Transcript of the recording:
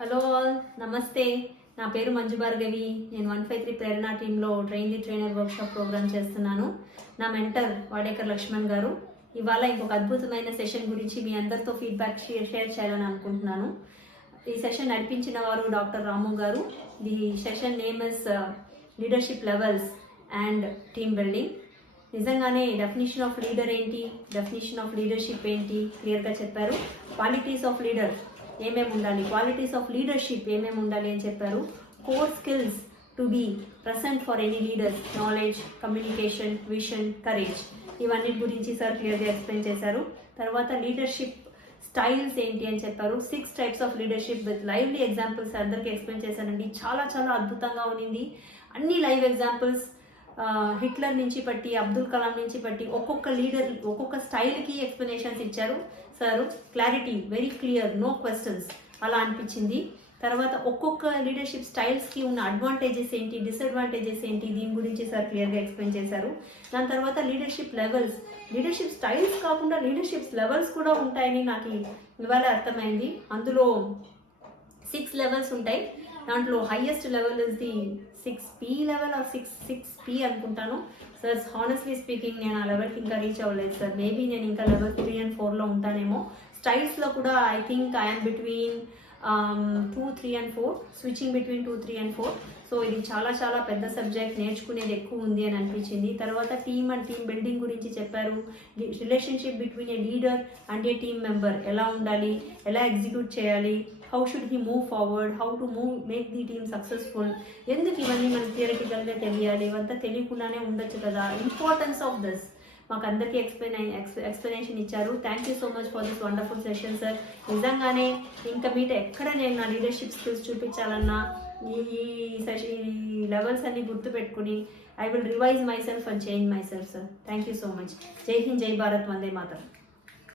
Hello all, నమస్తే. నా పేరు మంజు భార్గవి. నేను 153 ప్రేరణ టీంలో ట్రైనర్ వర్క్షాప్ ప్రోగ్రామ్ చేస్తున్నాను. నా మెంటర్ వాడేకర్ లక్ష్మణ్ గారు. ఇవాళ ఇంకొక అద్భుతమైన సెషన్ గురించి మీ అందరితో ఫీడ్బ్యాక్ షేర్ చేయాలని అనుకుంటున్నాను. ఈ సెషన్ నడిపించిన వారు డాక్టర్ రాము గారు. The session name is leadership levels and team building. నిజంగానే డెఫినేషన్ ఆఫ్ లీడర్ ఏంటి, డెఫినేషన్ ఆఫ్ లీడర్షిప్ ఏంటి క్లియర్గా చెప్పారు. క్వాలిటీస్ ఆఫ్ లీడర్ ఏమేమి ఉండాలి, క్వాలిటీస్ ఆఫ్ లీడర్షిప్ ఏమేమి ఉండాలి అని చెప్పారు. Core skills to be present for any leader, knowledge, communication, vision, courage, ఇవన్నీ గురించి సార్ క్లియర్గా ఎక్స్ప్లెయిన్ చేశారు. తర్వాత లీడర్షిప్ స్టైల్స్ ఏంటి అని చెప్పారు. 6 types of leadership with lively examples అందరికీ ఎక్స్ప్లెయిన్ చేశానండి. చాలా చాలా అద్భుతంగా ఉన్నింది. అన్ని లైవ్ ఎగ్జాంపుల్స్, హిట్లర్ నుంచి పట్టి అబ్దుల్ కలాం నుంచి పట్టి ఒక్కొక్క లీడర్ ఒక్కొక్క స్టైల్కి ఎక్స్ప్లెనేషన్స్ ఇచ్చారు sir. Clarity, very clear, no questions అలా అనిపించింది. తర్వాత ఒక్కొక్క లీడర్షిప్ స్టైల్స్కి ఉన్న అడ్వాంటేజెస్ ఏంటి, డిసడ్వాంటేజెస్ ఏంటి, దీని గురించి సార్ క్లియర్గా ఎక్స్ప్లెయిన్ చేశారు. దాని తర్వాత లీడర్షిప్ లెవెల్స్, లీడర్షిప్ స్టైల్స్ కాకుండా లీడర్షిప్ లెవెల్స్ కూడా ఉంటాయని నాకు ఇవాళ అర్థమైంది. అందులో 6 levels ఉంటాయి. దాంట్లో highest level is the 6P level or 6P అనుకుంటాను సార్. హానెస్ట్లీ స్పీకింగ్ నేను ఆ లెవెల్కి ఇంకా రీచ్ అవ్వలేదు సార్. మేబీ నేను ఇంకా లెవెల్ 3 and 4లో ఉంటానేమో. స్టైల్స్లో కూడా I think I'm between 2, 3 and 4, switching between 2, 3 and 4. So ఇది చాలా చాలా పెద్ద సబ్జెక్ట్, నేర్చుకునేది ఎక్కువ ఉంది అని అనిపించింది. తర్వాత టీమ్ అండ్ టీమ్ బిల్డింగ్ గురించి చెప్పారు. Relationship between A leader and A team member ఎలా ఉండాలి, ఎలా ఎగ్జిక్యూట్ చేయాలి, how should he move forward, how to make the team successful. ఎందుకు ఇవన్నీ మనకి థియరిటికల్గా తెలియాలి, ఇవంతా తెలియకుండానే ఉండొచ్చు కదా. ఇంపార్టెన్స్ ఆఫ్ దిస్ మాకు అందరికీ ఎక్స్ప్లెనేషన్ ఇచ్చారు. Thank you so much for this wonderful session sir. నిజంగానే ఇంకా మీట ఎక్కడ నేను నా లీడర్షిప్ స్కిల్స్ చూపించాలన్నా ఈ లెవెల్స్ అన్ని గుర్తుపెట్టుకుని I will revise my self and change my self sir. Thank you so much. జై హింద్, జై భారత్, వందే మాతరం.